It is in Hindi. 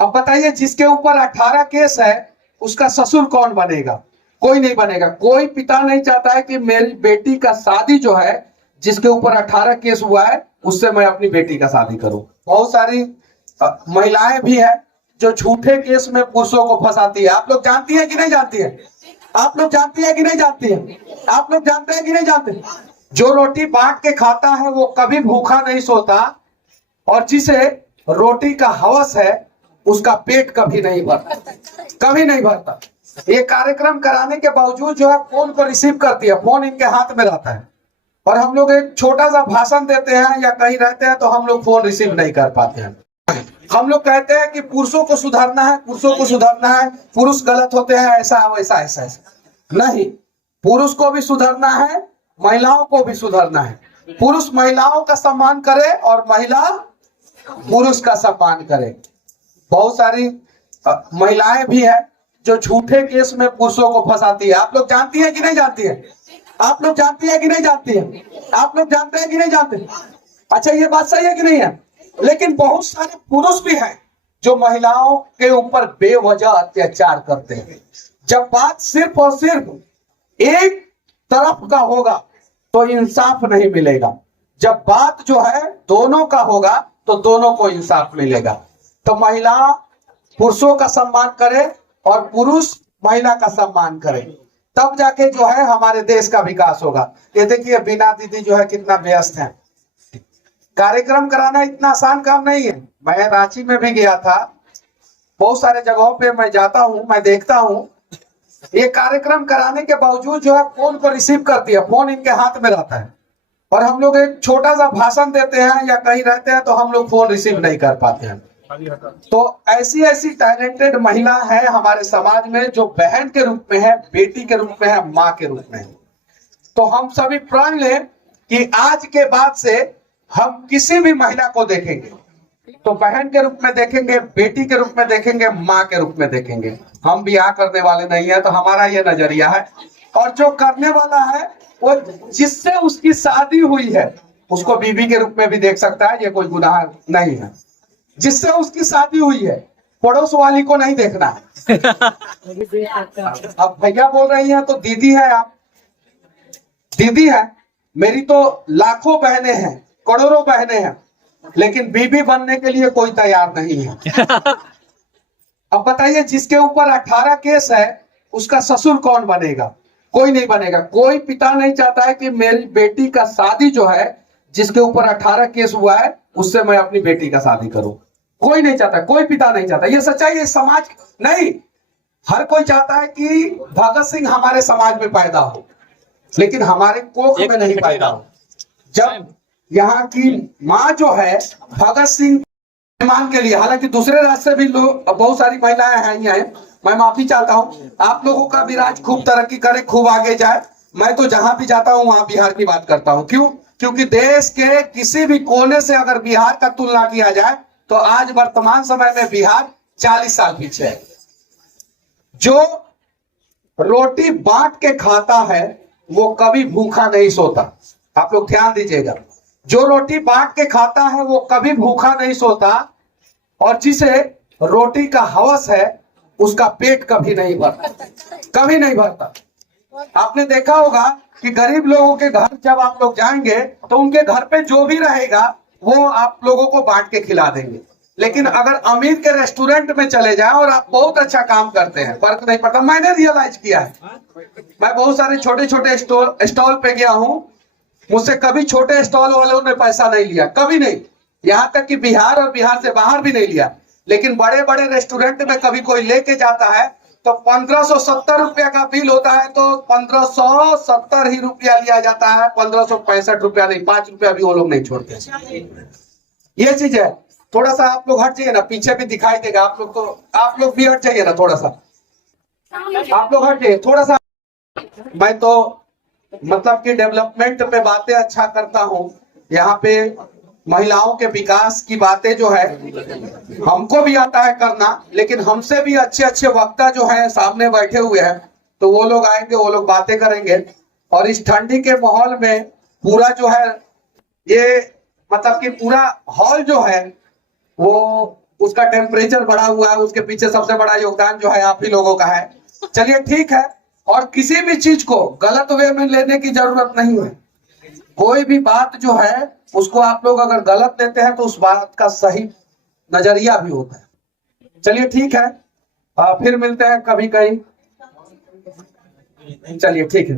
अब बताइए, जिसके ऊपर 18 केस है उसका ससुर कौन बनेगा? कोई नहीं बनेगा। कोई पिता नहीं चाहता है कि मेरी बेटी का शादी जो है, जिसके ऊपर 18 केस हुआ है, उससे मैं अपनी बेटी का शादी करूं। बहुत सारी महिलाएं भी है जो झूठे केस में पुरुषों को फंसाती है। आप लोग जानती है कि नहीं जानती है? आप लोग जानती है कि नहीं जानती है? आप लोग जानते हैं कि नहीं जानते? जो रोटी बांट के खाता है वो कभी भूखा नहीं सोता, और जिसे रोटी का हवस है उसका पेट कभी नहीं भरता, कभी नहीं भरता। ये कार्यक्रम कराने के बावजूद जो है फोन को रिसीव करती है, फोन इनके हाथ में रहता है, और हम लोग एक छोटा सा भाषण देते हैं या कहीं रहते हैं तो हम लोग फोन रिसीव नहीं कर पाते हैं। हम लोग कहते हैं कि पुरुषों को सुधारना है, पुरुषों को सुधारना है, पुरुष गलत होते हैं, ऐसा वैसा ऐसा ऐसा नहीं। पुरुष को भी सुधरना है, महिलाओं को भी सुधरना है। पुरुष महिलाओं का सम्मान करे और महिला पुरुष का सम्मान करे। बहुत सारी महिलाएं भी है जो झूठे केस में पुरुषों को फंसाती है। आप लोग जानती है कि नहीं जानती है? आप लोग जानती है कि नहीं जानती है? आप लोग जानते हैं कि नहीं जानते? अच्छा, ये बात सही है कि नहीं है? लेकिन बहुत सारे पुरुष भी हैं जो महिलाओं के ऊपर बेवजह अत्याचार करते हैं। जब बात सिर्फ और सिर्फ एक तरफ का होगा तो इंसाफ नहीं मिलेगा। जब बात जो है दोनों का होगा तो दोनों को इंसाफ मिलेगा। तो महिला पुरुषों का सम्मान करे और पुरुष महिला का सम्मान करे, तब जाके जो है हमारे देश का विकास होगा। ये देखिए, बीना दीदी जो है कितना व्यस्त है। कार्यक्रम कराना इतना आसान काम नहीं है। मैं रांची में भी गया था, बहुत सारे जगहों पे मैं जाता हूं, मैं देखता हूं, ये कार्यक्रम कराने के बावजूद जो है फोन को रिसीव करती है, फोन इनके हाथ में रहता है, और हम लोग एक छोटा सा भाषण देते हैं या कहीं रहते हैं तो हम लोग फोन रिसीव नहीं कर पाते हैं। तो ऐसी ऐसी टैलेंटेड महिला है हमारे समाज में, जो बहन के रूप में है, बेटी के रूप में है, माँ के रूप में है। तो हम सभी प्रण लें कि आज के बाद से हम किसी भी महिला को देखेंगे तो बहन के रूप में देखेंगे, बेटी के रूप में देखेंगे, माँ के रूप में देखेंगे। हम ब्याह करने वाले नहीं है, तो हमारा ये नजरिया है। और जो करने वाला है वो जिससे उसकी शादी हुई है उसको बीवी के रूप में भी देख सकता है, ये कोई गुनाह नहीं है। जिससे उसकी शादी हुई है, पड़ोस वाली को नहीं देखना है। अब भैया बोल रही हैं तो दीदी है, आप दीदी है, मेरी तो लाखों बहनें हैं, करोड़ों बहनें हैं, लेकिन बीबी बनने के लिए कोई तैयार नहीं है। अब बताइए, जिसके ऊपर 18 केस है उसका ससुर कौन बनेगा? कोई नहीं बनेगा। कोई पिता नहीं चाहता है कि मेरी बेटी का शादी जो है, जिसके ऊपर 18 केस हुआ है, उससे मैं अपनी बेटी का शादी करूं। कोई नहीं चाहता, कोई पिता नहीं चाहता। ये सच्चाई है। समाज नहीं, हर कोई चाहता है कि भगत सिंह हमारे समाज में पैदा हो, लेकिन हमारे कोख में नहीं पैदा हो। जब यहाँ की माँ जो है भगत सिंह मान के लिए, हालांकि दूसरे राज्य से भी लोग, बहुत सारी महिलाएं हैं यहाँ, मैं माफी चाहता हूँ। आप लोगों का भी राज्य खूब तरक्की करे, खूब आगे जाए। मैं तो जहां भी जाता हूँ वहां बिहार की बात करता हूँ। क्यों? क्योंकि देश के किसी भी कोने से अगर बिहार का तुलना किया जाए तो आज वर्तमान समय में बिहार 40 साल पीछे है। जो रोटी बांट के खाता है वो कभी भूखा नहीं सोता। आप लोग ध्यान दीजिएगा, जो रोटी बांट के खाता है वो कभी भूखा नहीं सोता, और जिसे रोटी का हवस है उसका पेट कभी नहीं भरता, कभी नहीं भरता। आपने देखा होगा कि गरीब लोगों के घर जब आप लोग जाएंगे तो उनके घर पे जो भी रहेगा वो आप लोगों को बांट के खिला देंगे। लेकिन अगर अमीर के रेस्टोरेंट में चले जाएं और आप बहुत अच्छा काम करते हैं, फर्क नहीं पड़ता। मैंने रियलाइज किया है, मैं बहुत सारे छोटे छोटे स्टॉल पे गया हूं, मुझसे कभी छोटे स्टॉल वालों ने पैसा नहीं लिया, कभी नहीं। यहाँ तक कि बिहार और बिहार से बाहर भी नहीं लिया। लेकिन बड़े बड़े रेस्टोरेंट में कभी कोई लेके जाता है तो 1570 रुपया का बिल होता है तो 1570 ही रुपया लिया जाता है, 1565 रुपया नहीं, 5 रुपया भी वो लोग नहीं छोड़ते। ये चीज है। थोड़ा सा आप लोग हट जाइए ना, पीछे भी दिखाई देगा। आप लोग भी हट जाइए ना, थोड़ा सा आप लोग हट जाइए थोड़ा सा। मैं तो मतलब कि डेवलपमेंट पे बातें अच्छा करता हूँ। यहाँ पे महिलाओं के विकास की बातें जो है हमको भी आता है करना, लेकिन हमसे भी अच्छे अच्छे वक्ता जो है सामने बैठे हुए हैं, तो वो लोग आएंगे, वो लोग बातें करेंगे। और इस ठंडी के माहौल में पूरा जो है ये मतलब कि पूरा हॉल जो है वो उसका टेम्परेचर बढ़ा हुआ है, उसके पीछे सबसे बड़ा योगदान जो है आप ही लोगों का है। चलिए ठीक है, और किसी भी चीज को गलत वे में लेने की जरूरत नहीं है। कोई भी बात जो है उसको आप लोग अगर गलत लेते हैं तो उस बात का सही नजरिया भी होता है। चलिए ठीक है, फिर मिलते हैं कभी कहीं। चलिए ठीक है।